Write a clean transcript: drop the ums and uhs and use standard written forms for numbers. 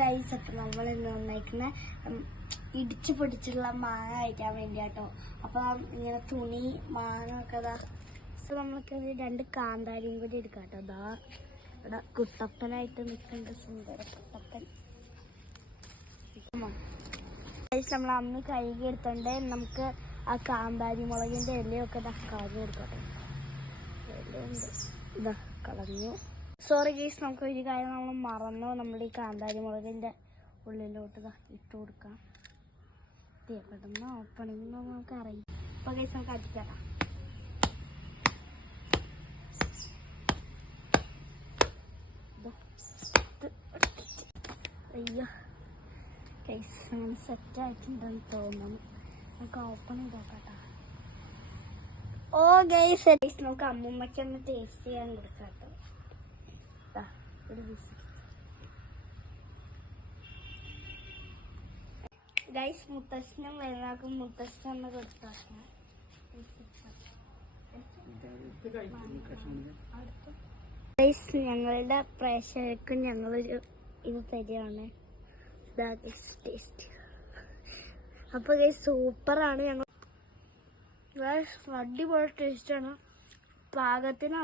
Guys, അപ്പം നമ്മൾ ഇന്ന് വന്നേക്കുന്ന ഇടിച്ചു പൊടിച്ചുള്ള മാങ്ങ കഴിക്കാൻ വേണ്ടിയാട്ടോ. അപ്പം ഇങ്ങനെ തുണി മാങ്ങ ഒക്കെ ഇതാ. നമ്മൾക്ക് 2 കാന്താരിയും കൂടി എടുക്കാം കേട്ടോ. ഇതാ ഇവിടെ കുട്ടപ്പനായിട്ട് നിൽക്കേണ്ട സുന്ദര കുട്ടപ്പൻ. ഗൈസ്, നമ്മൾ അന്ന് കഴുകി എടുത്തോണ്ട് നമുക്ക് ആ കാന്താരി മുളകിൻ്റെ ഇലയൊക്കെ കളഞ്ഞു കൊടുക്കട്ടെ. ഇലയുണ്ട്, ഇതാ കളഞ്ഞു. സോറി ഗൈസ്, നമുക്ക് ഒരു കാര്യം നമ്മൾ മറന്നു. നമ്മൾ ഈ കാന്താരി മുളകിൻ്റെ ഉള്ളിലോട്ട് ഇട്ട് കൊടുക്കാം. എവിടുന്ന ഓപ്പണിങ് നമുക്ക് അറിയാം. അപ്പോൾ ഗൈസ് നമുക്ക് അടിക്കാം. അയ്യോ ഗൈസ്, അങ്ങനെ സെറ്റായിട്ടുണ്ടെന്ന് തോന്നുന്നു. നമുക്ക് ഓപ്പൺ ചെയ്തോക്കട്ടെ. ഓ ഗൈസ്, നമുക്ക് അമ്മൂമ്മയ്ക്ക് ഒന്ന് ടേസ്റ്റ് ചെയ്യാൻ കൊടുക്കാം കേട്ടോ. ഗൈസ്, മുത്തശ്ശനും വരുന്നാക്കും മുത്തശ്ശനൊന്ന് കൊടുത്താക്കണം. ഗൈസ്, ഞങ്ങളുടെ പ്രേക്ഷകർക്കും ഞങ്ങളൊരു ഇത് തരികയാണ്. ടേസ്റ്റ്. അപ്പൊ ഗൈസ്, സൂപ്പറാണ്. ഞങ്ങൾ അടിപൊളി ടേസ്റ്റാണ്. പാകത്തിന്